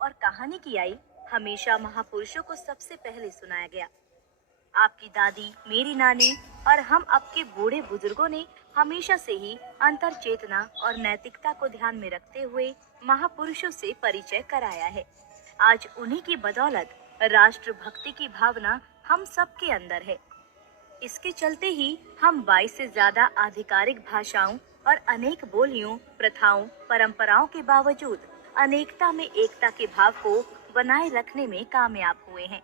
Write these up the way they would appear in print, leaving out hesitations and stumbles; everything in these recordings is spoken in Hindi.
और कहानी की आई हमेशा महापुरुषों को सबसे पहले सुनाया गया। आपकी दादी, मेरी नानी और हम अब के बूढ़े बुजुर्गों ने हमेशा से ही अंतर चेतना और नैतिकता को ध्यान में रखते हुए महापुरुषों से परिचय कराया है। आज उन्हीं की बदौलत राष्ट्र भक्ति की भावना हम सबके अंदर है। इसके चलते ही हम 22 से ज्यादा आधिकारिक भाषाओं और अनेक बोलियों, प्रथाओं, परंपराओं के बावजूद अनेकता में एकता के भाव को बनाए रखने में कामयाब हुए हैं।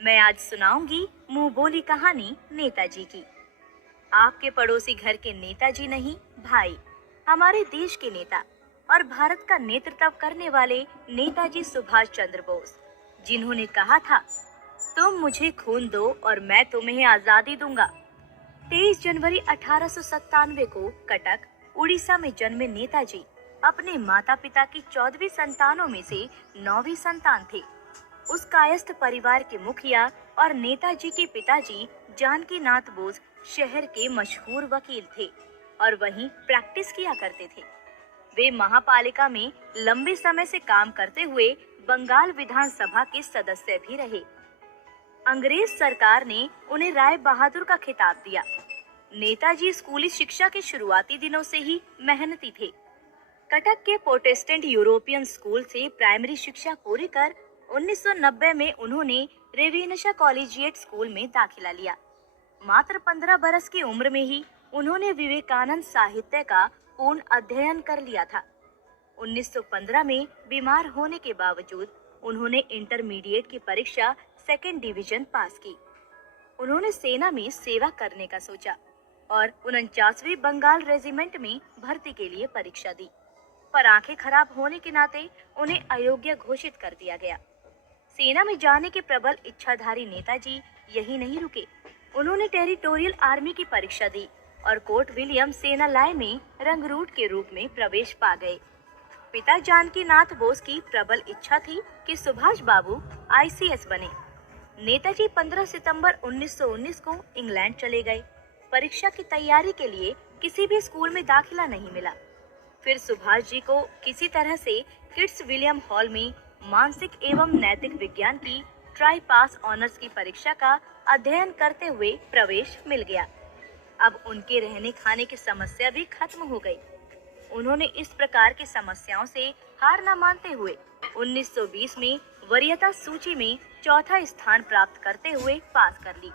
मैं आज सुनाऊंगी मुंह बोली कहानी नेताजी की। आपके पड़ोसी घर के नेताजी नहीं, भाई, हमारे देश के नेता और भारत का नेतृत्व करने वाले नेताजी सुभाष चंद्र बोस, जिन्होंने कहा था, तुम मुझे खून दो और मैं तुम्हें आजादी दूंगा। 23 जनवरी 1897 को कटक, उड़ीसा में जन्मे नेताजी अपने माता पिता की 14वीं संतानों में से 9वीं संतान थे। उस कायस्थ परिवार के मुखिया और नेताजी के पिताजी जानकी नाथ बोस शहर के मशहूर वकील थे और वहीं प्रैक्टिस किया करते थे। वे महापालिका में लंबे समय से काम करते हुए बंगाल विधानसभा के सदस्य भी रहे। अंग्रेज सरकार ने उन्हें राय बहादुर का खिताब दिया। नेताजी स्कूली शिक्षा के शुरुआती दिनों से ही मेहनती थे। कटक के प्रोटेस्टेंट यूरोपियन स्कूल से प्राइमरी शिक्षा पूरी कर 1990 में उन्होंने रेवेनशा कॉलेजिएट स्कूल में दाखिला लिया। मात्र 15 बरस की उम्र में ही उन्होंने विवेकानंद साहित्य का पूर्ण अध्ययन कर लिया था। 1915 में बीमार होने के बावजूद उन्होंने इंटरमीडिएट की परीक्षा सेकेंड डिवीजन पास की। उन्होंने सेना में सेवा करने का सोचा और 49वीं बंगाल रेजिमेंट में भर्ती के लिए परीक्षा दी, पर आंखें खराब होने के नाते उन्हें अयोग्य घोषित कर दिया गया। सेना में जाने के प्रबल इच्छाधारी नेताजी यही नहीं रुके। उन्होंने टेरिटोरियल आर्मी की परीक्षा दी और कोर्ट विलियम सेना लाय में रंगरूट के रूप में प्रवेश पा गए। पिता जानकी नाथ बोस की प्रबल इच्छा थी कि सुभाष बाबू आईसीएस बने। नेताजी 15 सितंबर 1919 को इंग्लैंड चले गए। परीक्षा की तैयारी के लिए किसी भी स्कूल में दाखिला नहीं मिला। फिर सुभाष जी को किसी तरह से किड्स विलियम हॉल में मानसिक एवं नैतिक विज्ञान की ट्राई पास ऑनर्स की परीक्षा का अध्ययन करते हुए प्रवेश मिल गया। अब उनके रहने खाने की समस्या भी खत्म हो गई। उन्होंने इस प्रकार की समस्याओं से हार न मानते हुए 1920 में वरीयता सूची में चौथा स्थान प्राप्त करते हुए पास कर ली।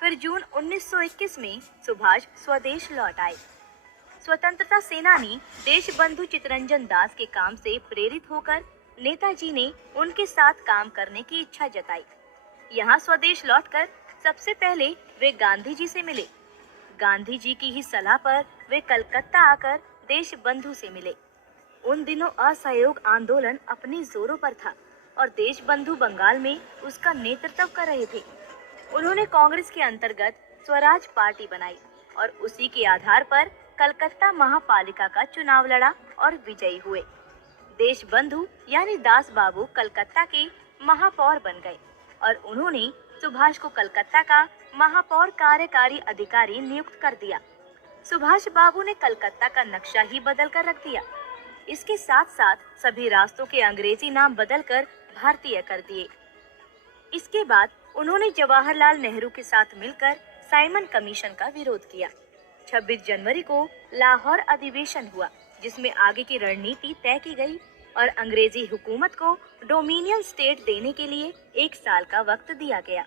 फिर जून 1921 में सुभाष स्वदेश लौट आए। स्वतंत्रता सेनानी देशबंधु चित्तरंजन दास के काम से प्रेरित होकर नेताजी ने उनके साथ काम करने की इच्छा जताई। यहाँ स्वदेश लौटकर सबसे पहले वे गांधी जी से मिले। गांधी जी की ही सलाह पर वे कलकत्ता आकर देशबंधु से मिले। उन दिनों असहयोग आंदोलन अपने जोरों पर था और देशबंधु बंगाल में उसका नेतृत्व कर रहे थे। उन्होंने कांग्रेस के अंतर्गत स्वराज पार्टी बनाई और उसी के आधार पर कलकत्ता महापालिका का चुनाव लड़ा और विजयी हुए। देशबंधु यानी दास बाबू कलकत्ता के महापौर बन गए और उन्होंने सुभाष को कलकत्ता का महापौर कार्यकारी अधिकारी नियुक्त कर दिया। सुभाष बाबू ने कलकत्ता का नक्शा ही बदल कर रख दिया। इसके साथ साथ सभी रास्तों के अंग्रेजी नाम बदलकर भारतीय कर दिए। इसके बाद उन्होंने जवाहरलाल नेहरू के साथ मिलकर साइमन कमीशन का विरोध किया। 26 जनवरी को लाहौर अधिवेशन हुआ, जिसमें आगे की रणनीति तय की गई और अंग्रेजी हुकूमत को डोमिनियन स्टेट देने के लिए 1 साल का वक्त दिया गया।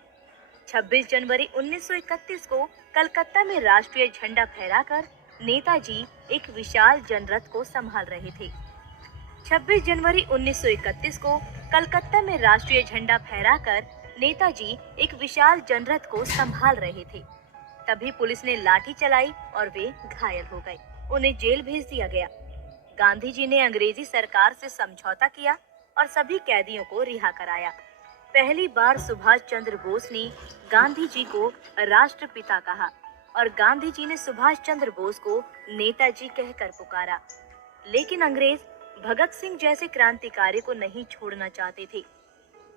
26 जनवरी 1931 को कलकत्ता में राष्ट्रीय झंडा फहराकर नेताजी एक विशाल जनरथ को संभाल रहे थे। 26 जनवरी 1931 को कलकत्ता में राष्ट्रीय झंडा फहराकर नेताजी एक विशाल जनरथ को संभाल रहे थे। तभी पुलिस ने लाठी चलाई और वे घायल हो गए। उन्हें जेल भेज दिया गया। गांधी जी ने अंग्रेजी सरकार से समझौता किया और सभी कैदियों को रिहा कराया। पहली बार सुभाष चंद्र बोस ने गांधी जी को राष्ट्रपिता कहा और गांधी जी ने सुभाष चंद्र बोस को नेताजी कहकर पुकारा। लेकिन अंग्रेज भगत सिंह जैसे क्रांतिकारी को नहीं छोड़ना चाहते थे।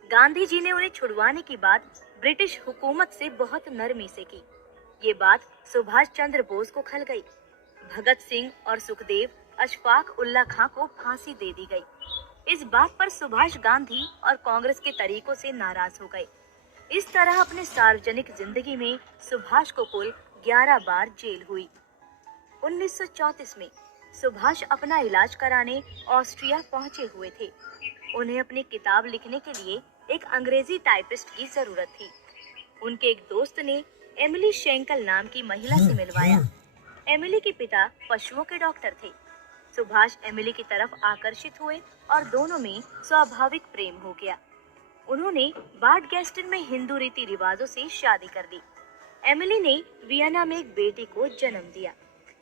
गांधी जी ने उन्हें छुड़वाने की बात ब्रिटिश हुकूमत से बहुत नरमी से की। ये बात सुभाष चंद्र बोस को खल गई। भगत सिंह और सुखदेव, अशफाक उल्ला खां को फांसी दे दी गई। इस बात पर सुभाष गांधी और कांग्रेस के तरीकों से नाराज हो गए। इस तरह अपने सार्वजनिक जिंदगी में सुभाष को कुल 11 बार जेल हुई। 1934 में सुभाष अपना इलाज कराने ऑस्ट्रिया पहुंचे हुए थे। उन्हें अपनी किताब लिखने के लिए एक अंग्रेजी टाइपिस्ट की जरूरत थी। उनके एक दोस्त ने एमिली शेंकल नाम की महिला से मिलवाया। एमिली के पिता पशुओं के डॉक्टर थे। सुभाष एमिली की तरफ आकर्षित हुए और दोनों में स्वाभाविक प्रेम हो गया। उन्होंने बाड गेस्टन में हिंदू रीति रिवाजों से शादी कर दी। एमिली ने वियना में एक बेटी को जन्म दिया।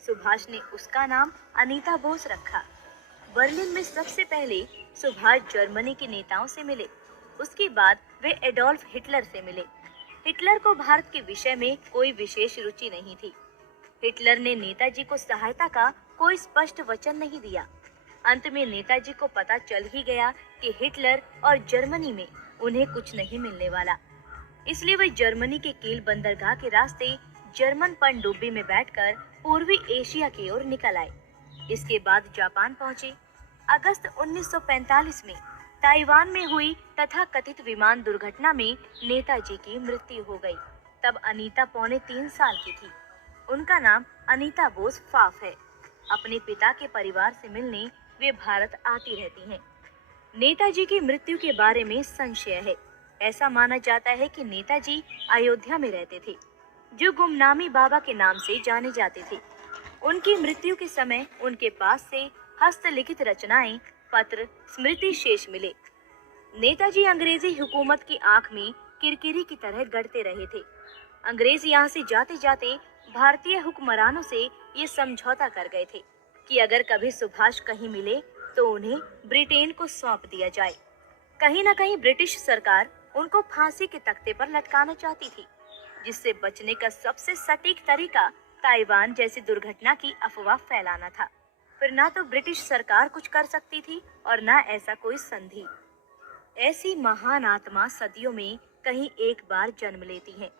सुभाष ने उसका नाम अनीता बोस रखा। बर्लिन में सबसे पहले सुभाष जर्मनी के नेताओं से मिले। उसके बाद वे एडोल्फ हिटलर से मिले। हिटलर को भारत के विषय में कोई विशेष रुचि नहीं थी। हिटलर ने नेताजी को सहायता का कोई स्पष्ट वचन नहीं दिया। अंत में नेताजी को पता चल ही गया कि हिटलर और जर्मनी में उन्हें कुछ नहीं मिलने वाला। इसलिए वे जर्मनी के कील बंदरगाह के रास्ते जर्मन पनडुब्बी में बैठकर पूर्वी एशिया की ओर निकल आए। इसके बाद जापान पहुंचे। अगस्त 1945 में ताइवान में हुई तथा कथित विमान दुर्घटना में नेताजी की मृत्यु हो गई। तब अनीता पौने 3 साल की थी। उनका नाम अनीता बोस फाफ है। अपने पिता के परिवार से मिलने वे भारत आती रहती हैं। नेताजी की मृत्यु के बारे में संशय है। ऐसा माना जाता है कि नेताजी अयोध्या में रहते थे, जो गुमनामी बाबा के नाम से जाने जाते थे। उनकी मृत्यु के समय उनके पास से हस्तलिखित रचनाएं, पत्र, स्मृति शेष मिले। नेताजी अंग्रेजी हुकूमत की आंख में किरकिरी की तरह गड़ते रहे थे। अंग्रेज यहाँ से जाते जाते भारतीय हुक्मरानों से ये समझौता कर गए थे कि अगर कभी सुभाष कहीं मिले तो उन्हें ब्रिटेन को सौंप दिया जाए। कहीं न कहीं ब्रिटिश सरकार उनको फांसी के तख्ते पर लटकाना चाहती थी, जिससे बचने का सबसे सटीक तरीका ताइवान जैसी दुर्घटना की अफवाह फैलाना था। फिर ना तो ब्रिटिश सरकार कुछ कर सकती थी और ना ऐसा कोई संधि। ऐसी महान आत्मा सदियों में कहीं एक बार जन्म लेती हैं।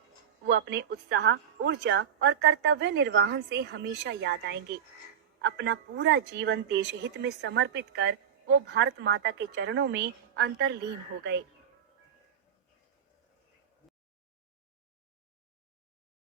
वो अपने उत्साह, ऊर्जा और कर्तव्य निर्वहन से हमेशा याद आएंगे। अपना पूरा जीवन देश हित में समर्पित कर वो भारत माता के चरणों में अंतर्लीन हो गए।